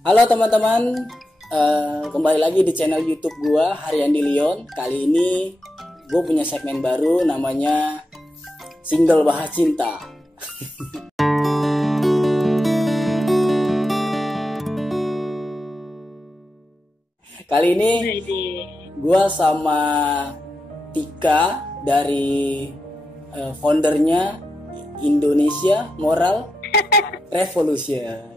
Halo teman-teman, kembali lagi di channel YouTube gua Harian di Lyon. Kali ini gue punya segmen baru namanya Single Bahas Cinta. Kali ini gue sama Tika dari foundernya Indonesia Moral Revolution.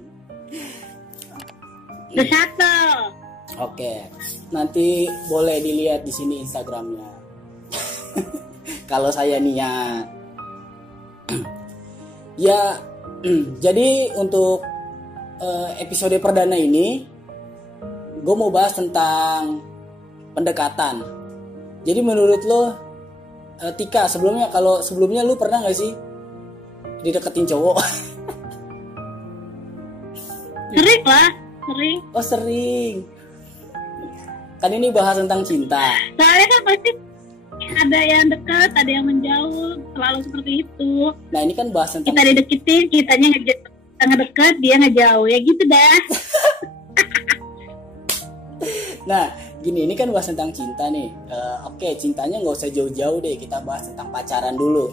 Bersatu. Oke, nanti boleh dilihat di sini Instagramnya. Kalau saya niat. Ya, jadi untuk episode perdana ini, gue mau bahas tentang pendekatan. Jadi menurut lo, Tika, sebelumnya lu pernah nggak sih dideketin cowok? Sering lah. Sering. Oh sering. Kan ini bahas tentang cinta. Soalnya kan pasti ada yang dekat, ada yang menjauh, selalu seperti itu. Nah ini kan bahas tentang kita dideketin, kitanya ngedekat, dia ngejauh, ya gitu dah. Nah gini, ini kan bahas tentang cinta nih. Oke, cintanya nggak usah jauh-jauh deh, kita bahas tentang pacaran dulu.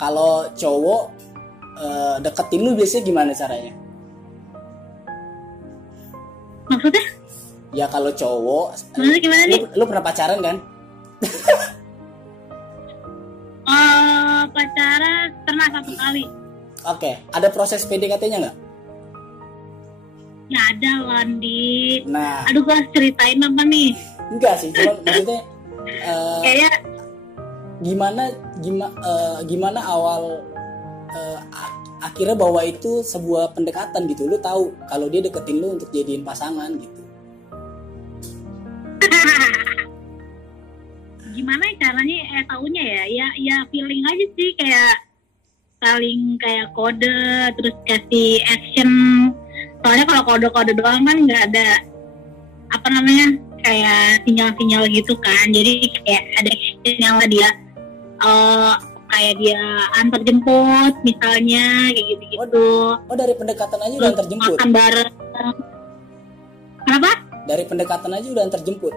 Kalau cowok deketin lu biasanya gimana caranya? Maksudnya? Ya kalau cowok, gimana nih? Lu pernah pacaran kan? Pacaran pernah 1 kali. Oke, ada proses PDKT-nya nggak? Ya ada Landi. Nah, Aduh, gua ceritain apa nih? enggak sih, cuma maksudnya Kayak gimana awal akhirnya bahwa itu sebuah pendekatan gitu. Lu tahu kalau dia deketin lu untuk jadiin pasangan gitu. Gimana caranya taunya ya feeling aja sih, kayak saling kayak kode terus kasih action. Soalnya kalau kode-kode doang kan nggak ada apa namanya kayak sinyal-sinyal gitu kan. Jadi kayak ada sinyal dia kayak dia antar jemput misalnya kayak gitu-gitu. Oh dari pendekatan aja udah antar jemput. Makan bareng. Kenapa? Dari pendekatan aja udah antar jemput.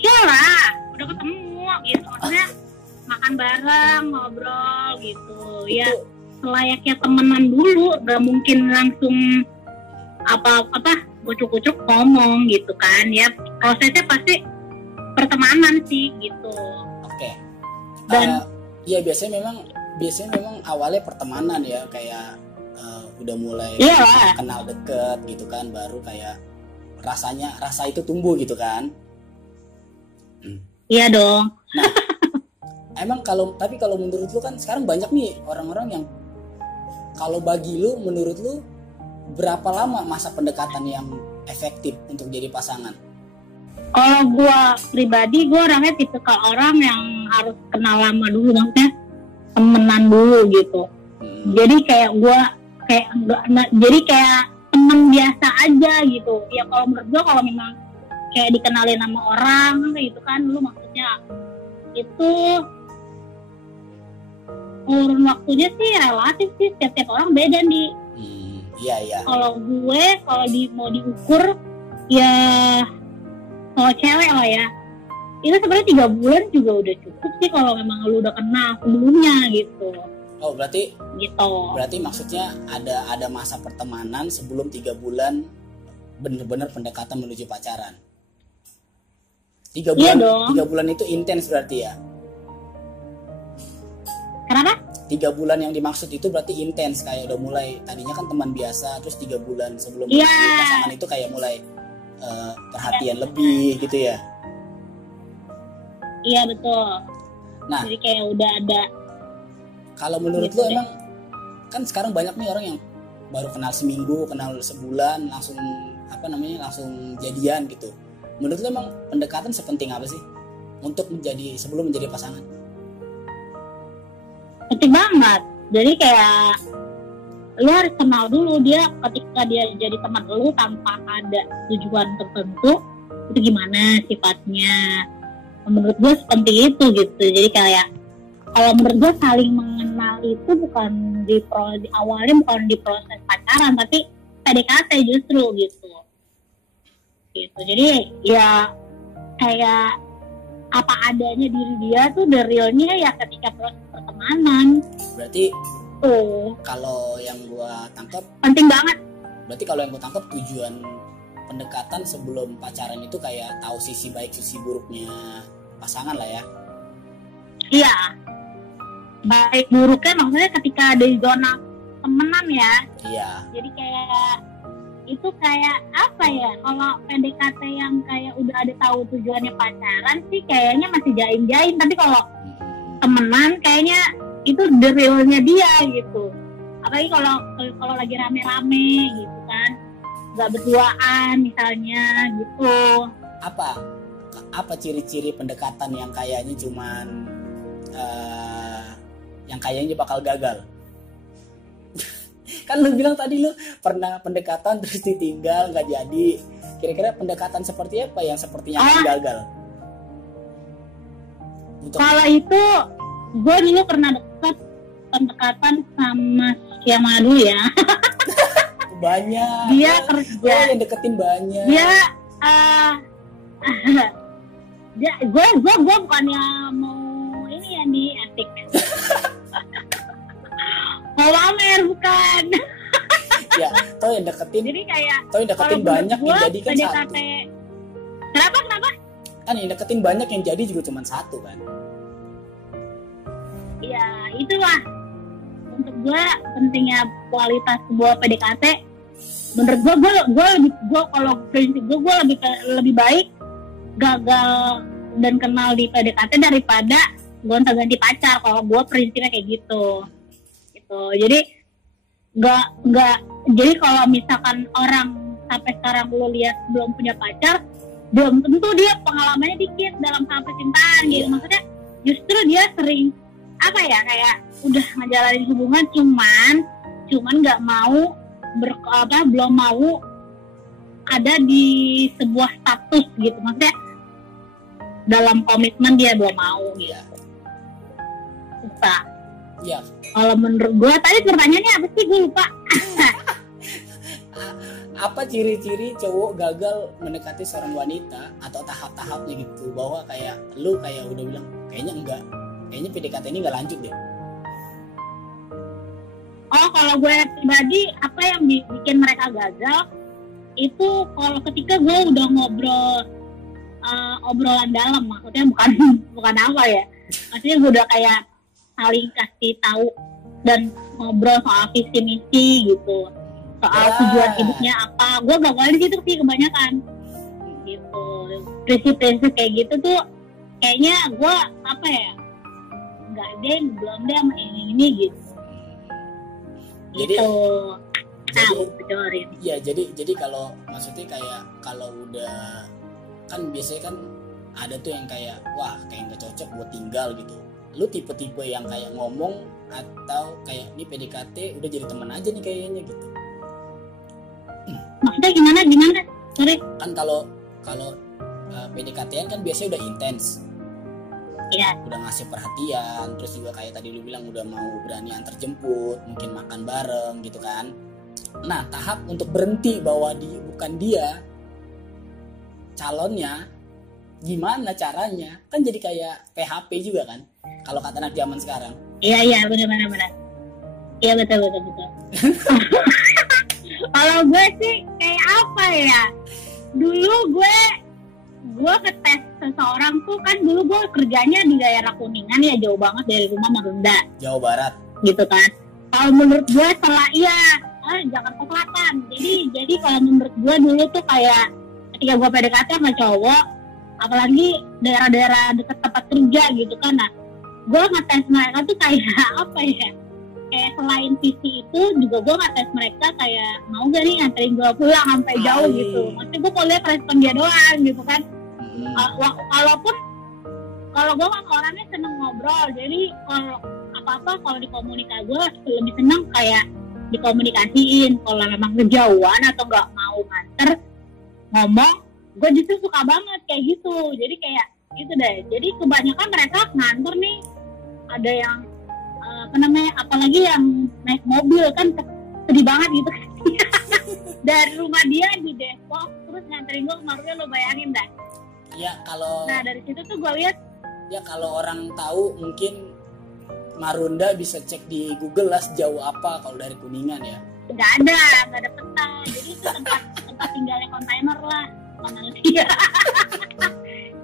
Iyalah, udah ketemu gitu. Maksudnya makan bareng, ngobrol gitu. Ya selayaknya temenan dulu, gak mungkin langsung apa kucuk-kucuk ngomong gitu kan. Ya prosesnya pasti pertemanan sih gitu. Oke. Dan ya biasanya memang awalnya pertemanan ya, kayak udah mulai kenal deket gitu kan, baru kayak rasa itu tumbuh gitu kan. Iya dong. Nah, emang kalau menurut lu kan sekarang banyak nih orang-orang yang, kalau bagi lu, menurut lu berapa lama masa pendekatan yang efektif untuk jadi pasangan? Kalau gue pribadi, gue orangnya tipikal orang yang harus kenal lama dulu, maksudnya temenan dulu gitu. Jadi kayak gue jadi kayak temen biasa aja gitu. Ya kalau menurut gue, kalau memang kayak dikenalin sama orang kayak gitu kan, lu maksudnya itu urun waktunya sih relatif sih, setiap orang beda nih. Iya. Kalau gue mau diukur ya, kalau cewek lah ya, itu sebenarnya 3 bulan juga udah cukup sih kalau memang lu udah kenal sebelumnya gitu. Oh berarti gitu. Berarti maksudnya ada masa pertemanan sebelum 3 bulan bener-bener pendekatan menuju pacaran. 3 bulan. Iya dong. 3 bulan itu intens berarti ya. Kenapa? 3 bulan yang dimaksud itu berarti intens, kayak udah mulai, tadinya kan teman biasa, terus 3 bulan sebelum pasangan itu kayak mulai perhatian lebih gitu ya. Iya betul. Nah, jadi kayak udah ada. Kalau menurut lu emang kan sekarang banyak nih orang yang baru kenal seminggu, kenal sebulan, langsung jadian gitu. Menurut lu emang pendekatan sepenting apa sih untuk sebelum menjadi pasangan? Penting banget. Jadi kayak lu harus kenal dulu dia, ketika dia jadi teman lu tanpa ada tujuan tertentu, itu gimana sifatnya. Menurut gue seperti itu gitu. Jadi kayak kalau menurut gue saling mengenal itu bukan awalnya bukan di proses pacaran, tapi PDKT justru gitu. Jadi ya kayak apa adanya diri dia tuh, the realnya ya ketika proses pertemanan. Berarti tuh kalau yang gua tangkap penting banget. Berarti kalau yang gua tangkap tujuan pendekatan sebelum pacaran itu kayak tahu sisi baik sisi buruknya pasangan lah ya. Iya. Baik buruknya maksudnya ketika ada di zona temenan ya. Iya. Jadi kayak itu kayak apa ya, kalau PDKT yang kayak udah ada tahu tujuannya pacaran sih kayaknya masih jaim-jaim, tapi kalau temenan kayaknya itu the realnya dia gitu. Apalagi kalau lagi rame-rame gitu kan, nggak berduaan misalnya gitu. Apa ciri-ciri pendekatan yang kayaknya cuman yang kayaknya bakal gagal? Kan lu bilang tadi lu pernah pendekatan terus ditinggal, nggak jadi. Kira-kira pendekatan seperti apa yang sepertinya akan gagal? Kalau itu gue dulu pernah deket pendekatan sama siapa dulu ya. Banyak. Dia kerja. Yang deketin banyak. Gue bukannya mau ini ya nih etik. Mau pamer bukan. Ya, tau yang deketin. Jadi kayak yang deketin banyak yang jadi kan PDKT, satu. Kenapa? Kan yang deketin banyak yang jadi juga cuma satu kan. Ya itulah untuk gue pentingnya kualitas sebuah PDKT. Menurut gue kalau prinsip gue lebih baik gagal dan kenal di PDKT daripada gonta-ganti pacar. Kalau gue prinsipnya kayak gitu. Jadi jadi kalau misalkan orang sampai sekarang lu lihat belum punya pacar, belum tentu dia pengalamannya dikit dalam hal percintaan gitu. Maksudnya justru dia sering kayak udah ngejalanin hubungan cuman nggak mau belum mau ada di sebuah status gitu. Maksudnya dalam komitmen dia belum mau gitu. Susah. Iya. Kalau menurut gue tadi pertanyaannya apa sih, gue lupa. Apa ciri-ciri cowok gagal mendekati seorang wanita atau tahap-tahapnya gitu, bahwa kayak lu kayak udah bilang kayaknya PDKT ini nggak lanjut deh. Oh, kalau gue pribadi apa yang bikin mereka gagal itu kalau ketika gue udah ngobrol obrolan dalam, maksudnya bukan apa ya, maksudnya gue udah kayak saling kasih tahu dan ngobrol soal visi misi gitu, soal tujuan hidupnya apa. Gue gagal di situ sih kebanyakan gitu. Prinsip-prinsip kayak gitu tuh kayaknya gue belum deh sama ini gitu. Jadi kalau maksudnya kayak kalau udah kan biasanya kan ada tuh yang kayak kayak nggak cocok buat tinggal gitu. Lu tipe-tipe yang kayak ngomong atau kayak ini PDKT udah jadi teman aja nih kayaknya gitu? Maksudnya gimana? Sorry. Kan kalau PDKT kan biasanya udah intens. Iya. Udah ngasih perhatian, terus juga kayak tadi lu bilang udah mau berani antar jemput, mungkin makan bareng gitu kan. Nah, tahap untuk berhenti bahwa bukan dia calonnya, gimana caranya? Kan jadi kayak PHP juga kan, kalau kata anak zaman sekarang. Iya benar. Iya betul. Kalau gue sih kayak apa ya? Dulu gue ngetes seseorang tuh kan, dulu gue kerjanya di daerah Kuningan ya, jauh banget dari rumah Marunda, Jawa Barat gitu kan. Kalau menurut gue Jakarta Selatan. Jadi kalau menurut gue dulu tuh kayak ketika gue PDKT sama cowok, apalagi daerah-daerah dekat tempat kerja gitu kan, nah gue ngetes mereka tuh kayak apa ya, kayak selain visi itu juga gue ngetes mereka kayak mau gak nih nganterin gue pulang sampai jauh gitu. Maksudnya gue mau lihat respon dia doang gitu kan. Kalau gue kan orangnya seneng ngobrol, jadi kalau apa-apa kalau di komunikasi gue lebih seneng kayak dikomunikasiin. Kalau memang kejauhan atau nggak mau nganter ngomong, gue justru suka banget kayak gitu. Jadi kayak gitu deh. Jadi kebanyakan mereka nganter nih, ada yang apa namanya, apalagi yang naik mobil kan sedih banget gitu. Dari rumah dia di Depok terus nganterin gue ke Marunda, lo bayangin dah. Ya kalau Nah dari situ tuh gue lihat, ya kalau orang tahu mungkin Marunda bisa cek di Google lah sejauh apa kalau dari Kuningan ya. nggak ada peta, jadi itu tempat tinggalnya kontainer lah manusia.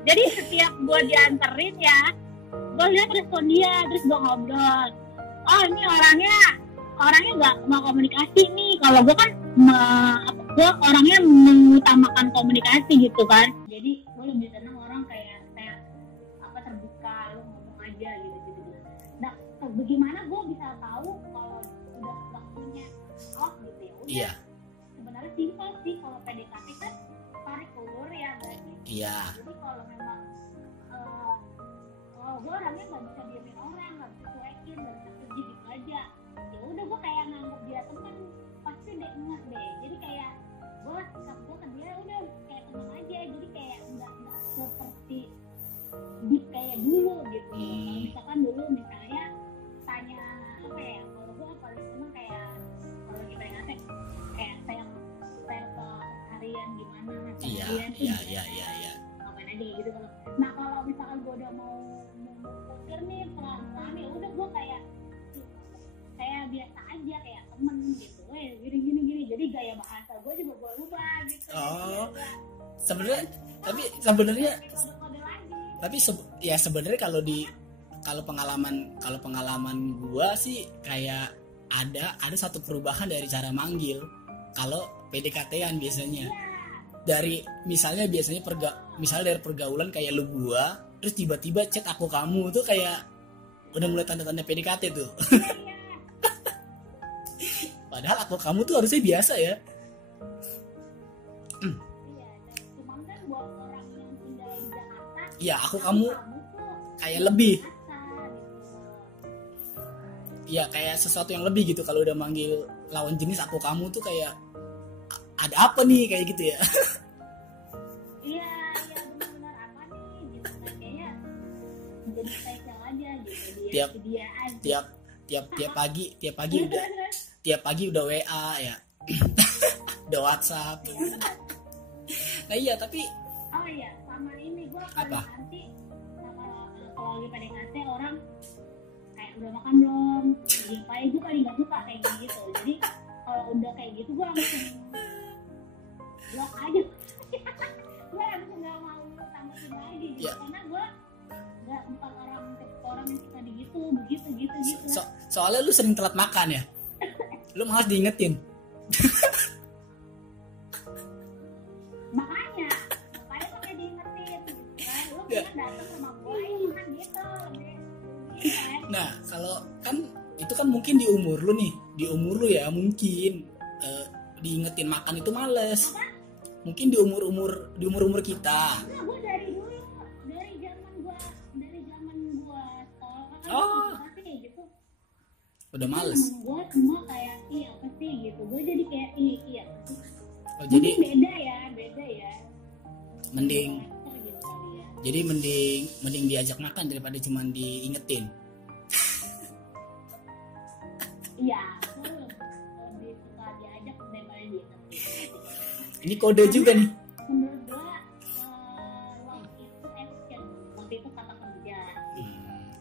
Jadi setiap gue dianterin ya, gue lihat respon dia, terus gue ngobrol, oh ini orangnya nggak mau komunikasi nih. Kalau gue kan gue orangnya mengutamakan komunikasi gitu kan, jadi gue lebih senang orang kayak terbuka, lo ngomong aja gitu. Nah bagaimana gue bisa tahu kalau udah waktunya off gitu ya? Udah. Iya. Sebenarnya simpel sih, kalau PDKT kan tarik ulur ya berarti. Iya. Jadi kalau memang gue orangnya nggak bisa diemin orang, nggak bisa cuekin, nggak bisa pergi gitu aja. Ya udah gue kayak nganggap dia teman, pasti deh ingat deh. Jadi kayak gue sikap gue ke dia udah kayak teman aja. Jadi kayak nggak seperti deep kayak dulu gitu. Misalkan dulu misalnya tanya apa ya, kalau gue paling seneng kayak kalau lagi PDKT kayak saya harian gimana, Iya. ngapain aja gitu. Nah kalau misalkan gue udah mau mikir nih pelan-pelan, ya udah gue kayak biasa aja kayak temen gitu, gini. Jadi gaya bahasa gue juga gue ubah gitu. Oh, Kode-kode lagi. Sebenarnya kalau pengalaman gua sih kayak ada satu perubahan dari cara manggil kalau PDKT-an biasanya. Dari misalnya dari pergaulan kayak lu gua, terus tiba-tiba chat aku kamu tuh kayak udah mulai tanda-tanda PDKT tuh. Padahal aku kamu tuh harusnya biasa ya. Cuman kan buat orang yang tinggal di Jakarta, Iya, aku kamu kayak lebih. Iya, kayak sesuatu yang lebih gitu kalau udah manggil lawan jenis aku kamu tuh kayak ada apa nih kayak gitu ya. Iya benar-benar apa nih gitu kan, kayaknya jadi spesial aja gitu dia aja. Tiap pagi udah WA ya. Udah WhatsApp. Nah iya, tapi oh iya sama ini gue paling anti kalau lagi PDKT orang kayak udah makan belum, kayak gue paling gak suka kayak gitu. Jadi kalau udah kayak gitu gue langsung blok aja. Gue langsung gak mau tambahin lagi gitu. Karena gue bukan orang yang suka begitu. Soalnya lu sering telat makan ya. Lu malas diingetin. Makanya pakai diingetin kan, lu kan datang sama gue kan gitu. Nah kalau kan itu kan mungkin di umur lu ya mungkin diingetin makan itu males. Mungkin di umur kita. Nah, gue dari dulu, dari zaman gua sekolah kan pasti kayak gitu. Udah males. Gue semua kayak iya apa sih gitu. Gue jadi kayak iya. Oh, jadi beda ya. Mending gitu kali ya. Jadi mending diajak makan daripada cuma diingetin. Iya, gue lebih suka diajak daripada diingetin. Ini kode juga nih. Menurut gue love itu action, love itu kata kerja.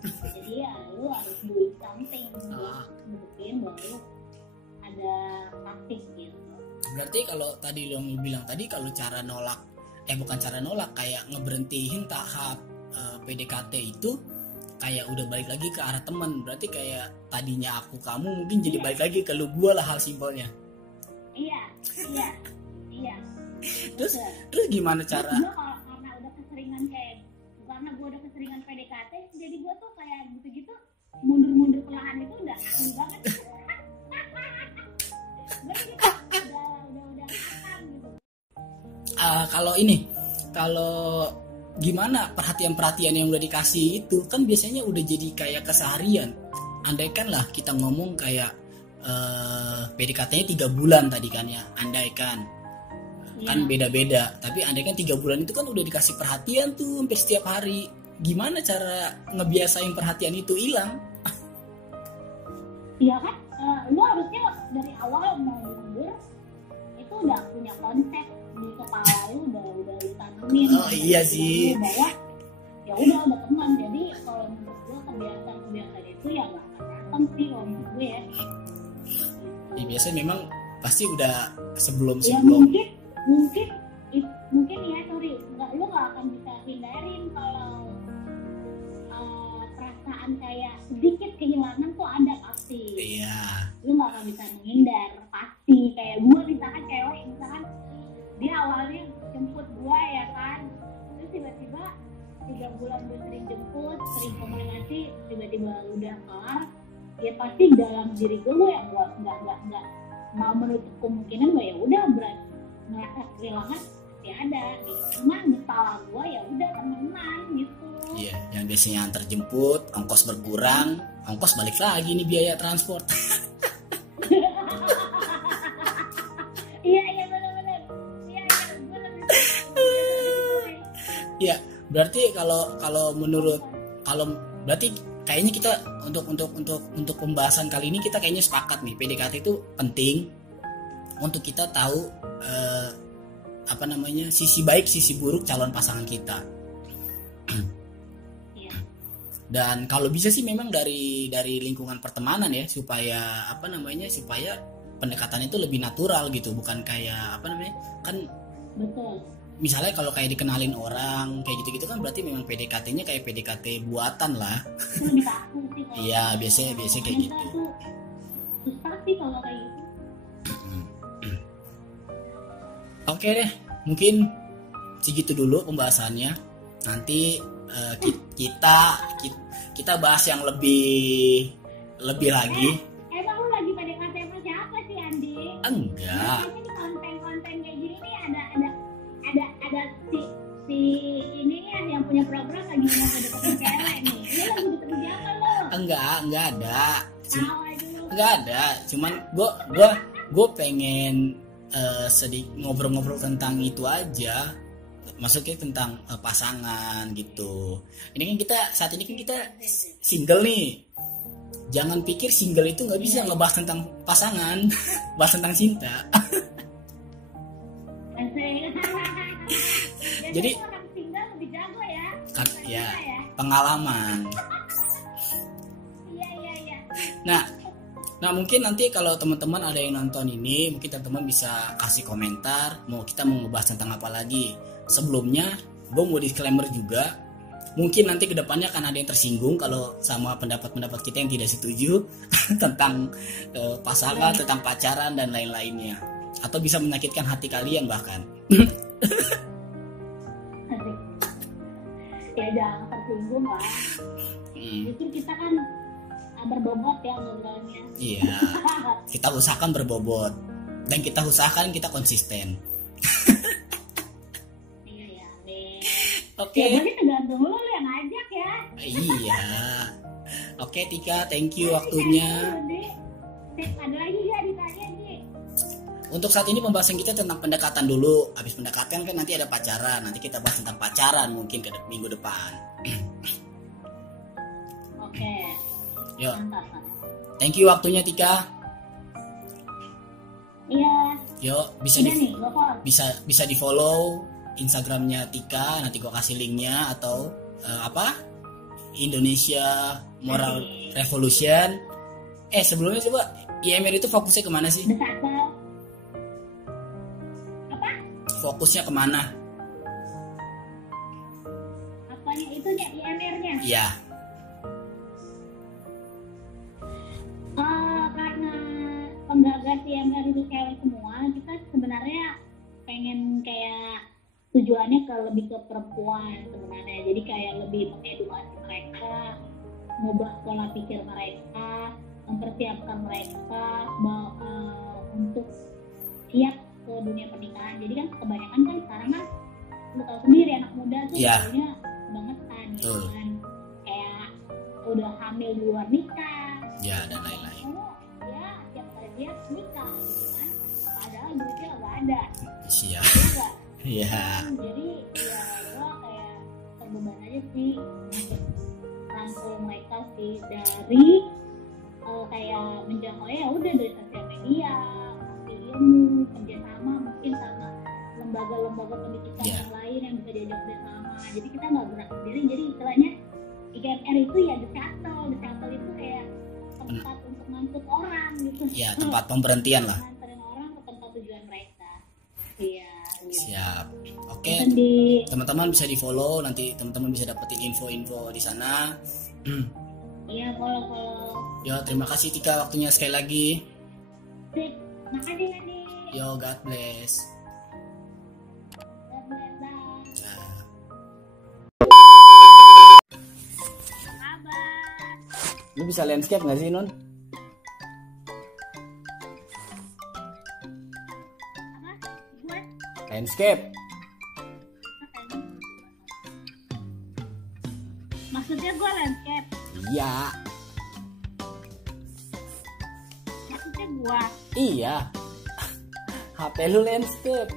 Jadi ya lu harus doing something, buktiin baru ada praktik gitu. Berarti kalau tadi lo bilang tadi kalau cara nolak, bukan cara nolak, kayak ngeberhentiin tahap PDKT itu kayak udah balik lagi ke arah teman. Berarti kayak tadinya aku kamu mungkin jadi balik lagi ke lu gua lah, hal simpelnya. Iya. Terus gimana cara? Karena gue udah keseringan PDKT, jadi gue tuh kayak gitu-gitu mundur perlahan itu udah asli banget. Gue gitu, udah asam gitu. Kalau gimana perhatian yang udah dikasih itu kan biasanya udah jadi kayak keseharian. Andaikan lah kita ngomong kayak PDKT-nya 3 bulan tadi kan ya, andaikan kan beda-beda, tapi andaikan 3 bulan itu kan udah dikasih perhatian tuh hampir setiap hari. Gimana cara ngebiasain perhatian itu hilang? Iya kan, lu harusnya dari awal mau mundur itu udah punya konsep di kepala lu, udah ditanemin. Oh iya sih. Bahwa ya udah teman. Jadi kalau menurut gue kebiasaan itu ya nggak akan datang sih kalau menurut gue ya. Ya biasanya memang pasti udah sebelum Ya mungkin ya sorry, lu nggak akan bisa hindarin kalau perasaan kayak sedikit kehilangan tuh ada pasti. Iya. Lu nggak akan bisa menghindar pasti. Kayak gue misalkan cewek, misalkan dia awalnya jemput gue ya kan, terus tiba-tiba 3 bulan gue sering jemput, sering komunikasi, tiba-tiba udah kelar, ya pasti dalam diri gue yang nggak mau menutup kemungkinan gue ya udah berat merasa kehilangan pasti ada gitu. Cuma di kepala gue ya udah temenan gitu. Iya, yang biasanya antar jemput, ongkos berkurang, ongkos balik lagi nih biaya transport. Iya benar. Iya gue lebih. Ya, berarti kalau berarti kayaknya kita untuk pembahasan kali ini kita kayaknya sepakat nih, PDKT itu penting untuk kita tahu sisi baik sisi buruk calon pasangan kita. Dan kalau bisa sih memang dari lingkungan pertemanan ya, supaya supaya pendekatan itu lebih natural gitu, bukan kayak kan betul. Misalnya kalau kayak dikenalin orang kayak gitu-gitu kan berarti memang PDKT-nya kayak PDKT buatan lah. Iya, biasanya kayak gitu. Susah sih kalau kayak gitu. Oke deh, mungkin segitu dulu pembahasannya. Nanti kita bahas yang lebih lagi. Emang lu lagi PDKT sama siapa sih, Andi? Enggak. Ini konten kayak gini nih ada si ini nih yang punya program lagi mau deketin cewek nih. Lu lagi deketin siapa lo? Enggak ada. Enggak ada. Cuman gue pengen sedikit ngobrol-ngobrol tentang itu aja. Maksudnya tentang pasangan gitu. Saat ini kan kita single nih. Jangan pikir single itu nggak bisa ngebahas tentang pasangan, bahas tentang cinta. Jadi orang single lebih jago ya. Kan ya, pengalaman. Iya. Nah mungkin nanti kalau teman-teman ada yang nonton ini, mungkin teman-teman bisa kasih komentar kita mau ngebahas tentang apa lagi. Sebelumnya gue mau disclaimer juga, mungkin nanti kedepannya akan ada yang tersinggung kalau sama pendapat-pendapat kita yang tidak setuju tentang pasangan, tentang pacaran dan lain-lainnya, atau bisa menyakitkan hati kalian bahkan. Ya jangan tersinggung lah. Justru kita kan berbobot ya ngobrolnya. Iya. Kita usahakan berbobot dan kita usahakan kita konsisten. Iya. Oke. Ya berarti tergantung lu yang ngajak ya. Iya. Oke Tika, thank you waktunya. Ada lagi ya ditanya sih. Untuk saat ini pembahasan kita tentang pendekatan dulu. Habis pendekatan kan nanti ada pacaran. Nanti kita bahas tentang pacaran mungkin ke minggu depan. Oke. Yuk. Mantap. Thank you waktunya Tika. Iya. Yuk, bisa di follow Instagramnya Tika. Nanti gua kasih linknya atau Indonesia Moral Revolution. Sebelumnya coba IMR itu fokusnya kemana sih? Apa? Fokusnya kemana? Apanya itunya IMR-nya? Iya. Karena penggagas IMR itu cewek semua, kita sebenarnya pengen kayak tujuannya lebih ke perempuan sebenarnya. Jadi kayak lebih mengedukasi mereka, mengubah pola pikir mereka, mempersiapkan mereka untuk siap ke dunia pernikahan. Jadi kan kebanyakan kan sekarang kan lu tahu sendiri anak muda tuh biasanya kebangetan gitu kan, kayak udah hamil di luar nikah dan lain-lain. Ya tiap kali dia nikah gitu kan, padahal duitnya nggak ada. Siap. Iya. Jadi ya gua kayak terbeban aja sih untuk rangkul mereka sih dari kalau kayak menjangkaunya ya udah dari sosial media, kasih ilmu, kerjasama mungkin sama lembaga-lembaga pendidikan yang lain yang bisa diajak bersama. Jadi kita nggak gerak sendiri. Jadi istilahnya IKMR itu ya the shuttle itu kayak tempat untuk ngangkut orang gitu. Ya, tempat pemberhentian lah. Nganterin orang ke tempat tujuan mereka. Iya. Gitu. Siap. Oke. Teman-teman bisa di follow, nanti teman-teman bisa dapetin info-info di sana. Iya, follow. Yo, terima kasih Tika waktunya sekali lagi. Sip, makasih Andi. Yo, God bless. God bless, bye. Nah. Kabar. Lu bisa landscape nggak sih, Nun? Apa? Gue? Landscape. Maksudnya gue landscape. Iya. Maksudnya gue. Iya. HP lu landscape.